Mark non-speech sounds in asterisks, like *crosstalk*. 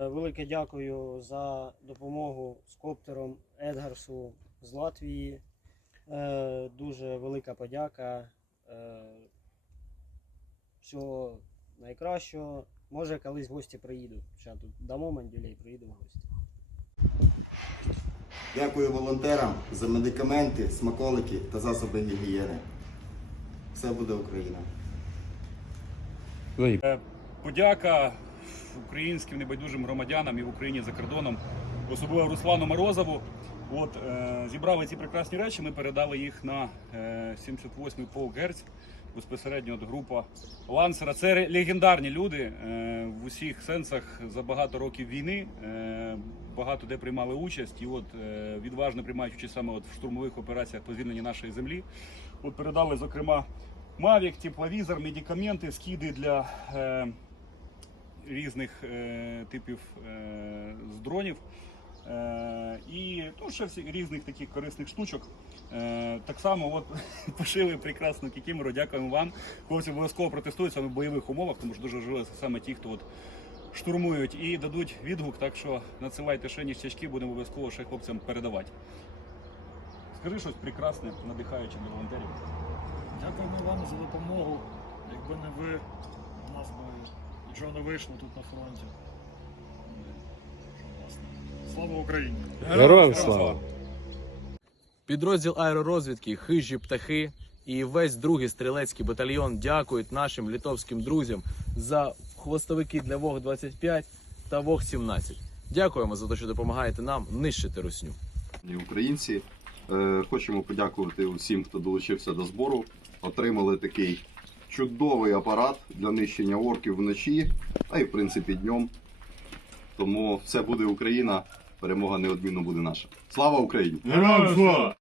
Е, Велике дякую за допомогу з коптером Едгарсу з Латвії. Е, Дуже велика подяка. Е, Всього найкращого. Може, колись в гості приїду. Ще тут дамо мандюлей, приїду в гості. Дякую волонтерам за медикаменти, смаколики та засоби гігієни. Все буде Україна. Подяка українським небайдужим громадянам і в Україні за кордоном, особливо Руслану Морозову. От е, зібрали ці прекрасні речі. Ми передали їх на е, 78-й полк Герць. Безпосередньо от група Лансера. Це легендарні люди е, в усіх сенсах за багато років війни. Е, багато де приймали участь і от е, відважно приймають участь саме от в штурмових операціях по звільненні нашої землі. От передали, зокрема, Мавік, тепловізор, медикаменти, скиди для е, різних е, типів е, з дронів. Е, і ну, ще різних таких корисних штучок. Так само от, *laughs* пошили прекрасну кікімеру. Дякуємо вам. Хлопці обов'язково протестують саме в бойових умовах, тому що дуже важливо саме ті, хто от штурмують і дадуть відгук. Так що надсилайте ще ніштячки, будемо обов'язково ще хлопцям передавати. Скажи щось прекрасне, надихаюче для волонтерів. Дякуємо вам за допомогу. Якби не ви, у нас би нічого не вийшло тут на фронті. Слава Україні! Героям слава! Підрозділ аеророзвідки, хижі птахи і весь другий стрілецький батальйон дякують нашим літовським друзям за хвостовики для Вог 25 та Вог 17. Дякуємо за те, що допомагаєте нам нищити русню. українці. Е, Хочемо подякувати усім, хто долучився до збору. Отримали такий чудовий апарат для нищення орків вночі, а й в принципі днем. Тому все буде Україна. Перемога неодмінно буде наша. Слава Україні! Героям слава!